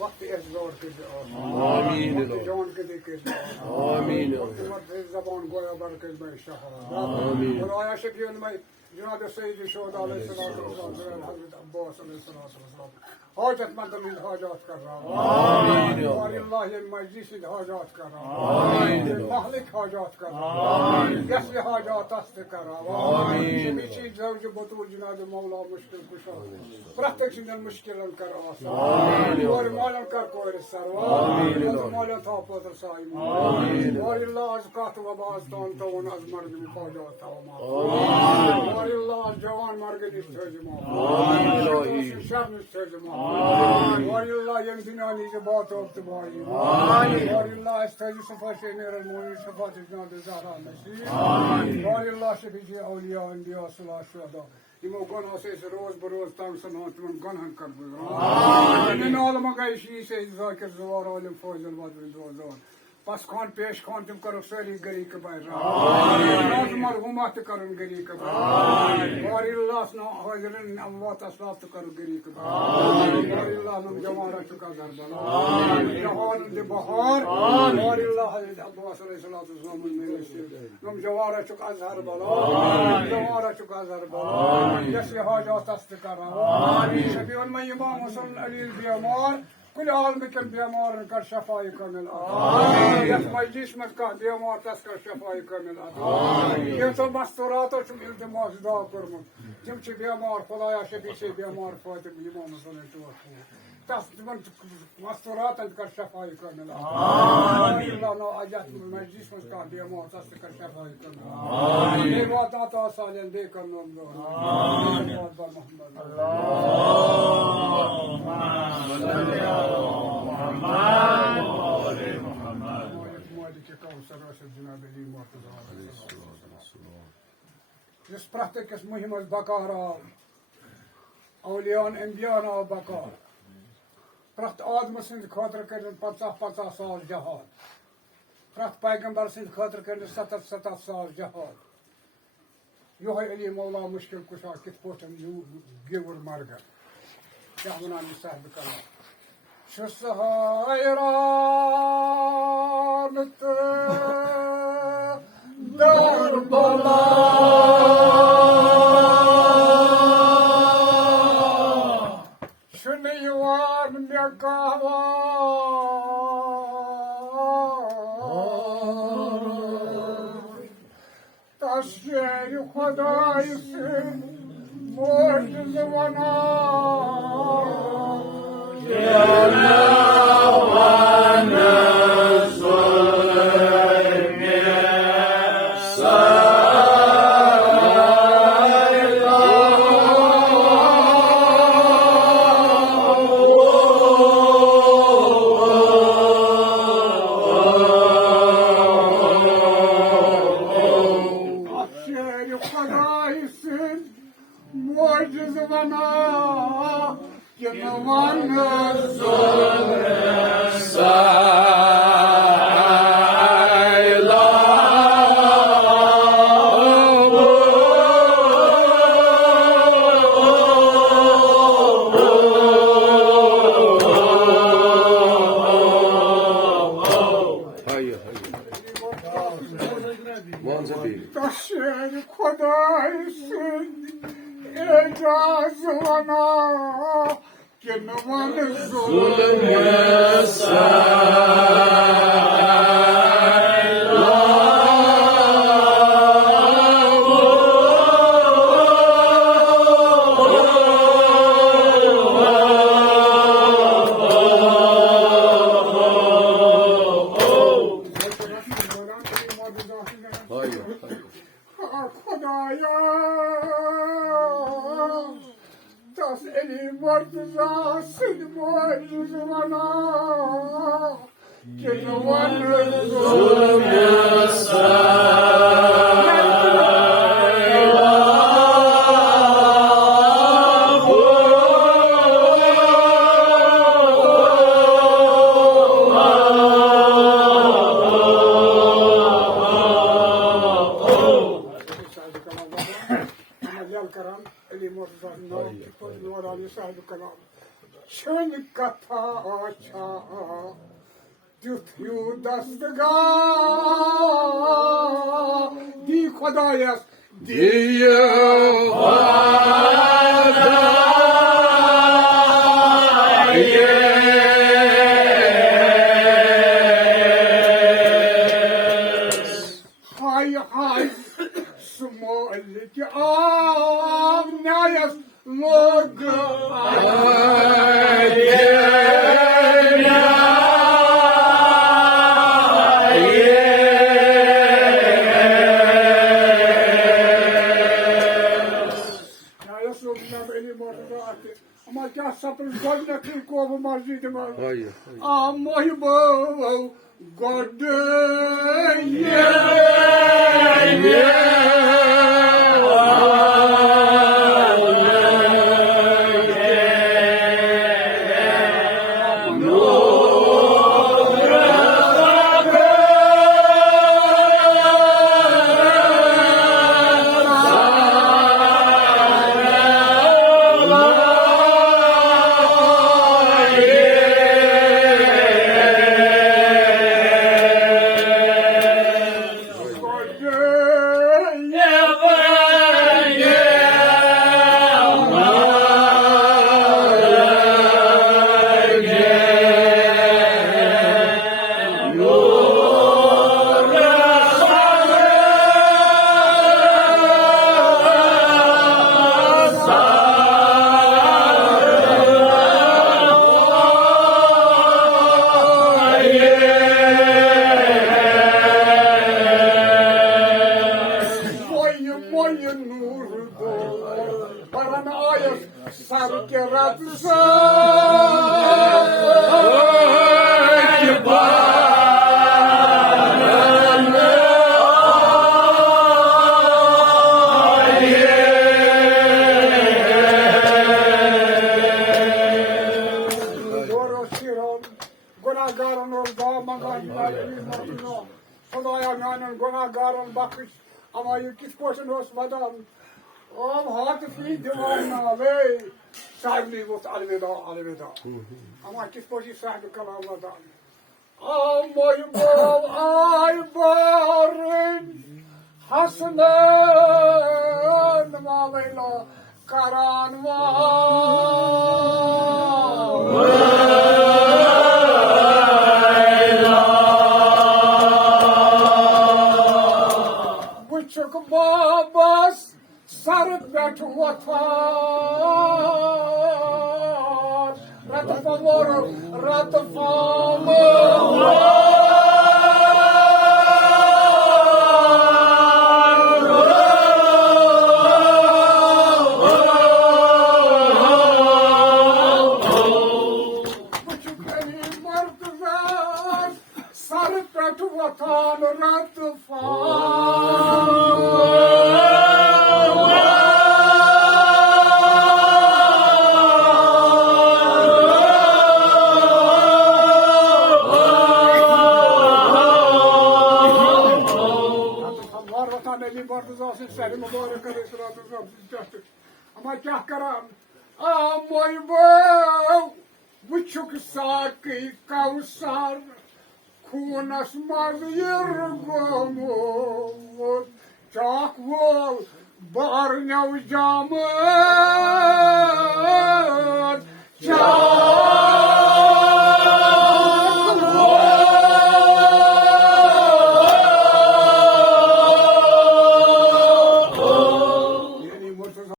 वक्त एहतजाज के आमीन जान के दे के आमीन जबान गोया बर के मैं शहाद आमीन खुदाया शफी में जनाब सईद शोहदा अलैहिस्सलातु वस्सलाम हजरत अब्बास अलैहिस्सलातु वस्सलाम हाजतमंद में हाजत कर रहा हूँ आमीन और अल्लाह ये मस्जिद से हाजत कर रहा हूँ आमीन महलिक हाजत कर रहा हूँ यस हाजत अस्त कर रहा हूँ आमीन चीज जो बतूल जनाब मौला मुश्किल कुशा प्रत्येक चीज मुश्किल कर आसान आमीन और मालन कर कोई सरवा मालन था पत्र साई आमीन और अल्लाह आज कात वबाज तान तो आज मर्द में हाजत था आमीन और अल्लाह जवान मर्ग निश्चयमा आमीन शर निश्चयमा और अल्लाह यम दुनिया नीचे बात वक्त भाई और अल्लाह इस्ताज सफा से मेरे मोनी सफा जिना दे ज़हरा नसीब और अल्लाह शफी से औलिया अंबिया सलाह शुहदा इमो गुनाह से रोज बरोज तंग सना तुम गुनाह कर गुज़रान इन आलम गैशी से ज़ाकिर ज़वार आलम फौजल वादल ज़ोज़ान बस खान पेश खान तुम करो सारी गरी के बाहर मरहुमात करो गरी के बाहर और अल्लाह न हाजिरन अमवात अस्लाफ तो करो गरी के बाहर और अल्लाह नम जवारा चुका घर बना जहान दे बहार और अल्लाह हजरत अब्बास अलैहिस्सलातु वस्सलाम में से नम जवारा चुका अजहर बना जवारा चुका अजहर बना यस हाजत अस्त कर शफी में इमाम हुसैन अली बीमार कुल आलम के बीमार कर शफाई कमिल यस मजलिस में का बीमार तस कर शफाई कमिल ये तो मस्तूरात और इल्तिमास दुआ करम तुम छ बीमार खुदाया शफी से बीमार फातिम इमाम हुसैन तो तस मस्तूरात कर शफाई कमिल अल्लाह नो अजत मजलिस में का बीमार तस कर शफाई कमिल आमीन ये बात तो सालन दे करनो आमीन मोहम्मद जिस प्रत्येक मुहिम बकार आव औलियान अम्बियान आव बकार प्रत आदम सद खतर कर 50-50 साल जहाद प्रत पैगंबर सद खतर कर 70-70 साल जहाद यो अली मौला मुश्किल कुशा कित पोटन गिवर मरगर क्या वनान साहब कला हैरान दरबला शनिवार में कहवा तशेर खुदाई से मोजिज़ बना Şön kata aça Tüthyu dastgar Di Khodayas Diye Hay hay Smolki Amnayas Loga Ama क्या सपन गोड न की को मस्जिद में Hayır. आ मोहि बो गोड Moje nur do Paranayas Sarkeratsa Gunagarın orada maganlar Xudoyanın gunagarın bakış ama yıkış koşun osmadan hat fi divanna ve sahibi bu alveda ama kis koşu sahibi kalamadan Amoy bol ay barın hasnen mavela karan Buçuk babas sarıp betü vatan Ratı favor, ratı Buçuk benim martılar sarıp betü vatan ratı Ama kah karam amoy bo buçuk sakı kavsar kunasmaz yırgomuz çok vol barnav camın çok